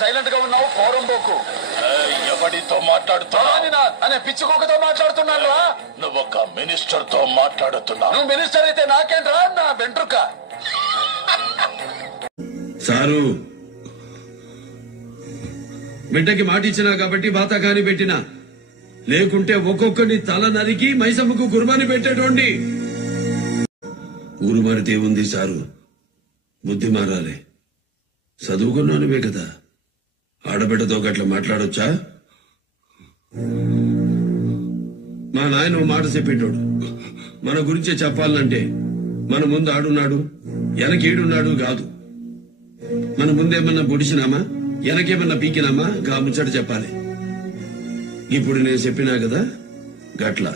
Silent గా ఉన్నావు? పోరంబోకు. ఎవడితో మాట్లాడుతా? అనే పిచ్చుకోకతో మాట్లాడుతున్నాను. నువ్వు ఒక మినిస్టర్ తో మాట్లాడుతున్నావు. నువ్వు మినిస్టర్ అయితే నాకేంట్రా? నా వెంట్రుక. సారు, బిడ్డకి మాట ఇచ్చినా కాబట్టి బాతాకాని పెట్టినా, లేకుంటే ఒక్కొక్కరిని తల నరికి మైసమ్మకు కుర్బాని పెట్టేటోండి. ఊరు మారితే ఉంది సారు, బుద్ధి మారాలి. చదువుకున్నానువే కదా, ఆడబిడ్డతో గట్ల మాట్లాడొచ్చా? మా నాయన మాట చెప్పేటోడు. మన గురించే చెప్పాలంటే మన ముందు ఆడున్నాడు, వెనకీడున్నాడు కాదు. మన ముందేమన్నా పొడిచినామా, వెనకేమన్నా పీకినామా గా ముచ్చట చెప్పాలి. ఇప్పుడు నేను చెప్పినా కదా గట్ల.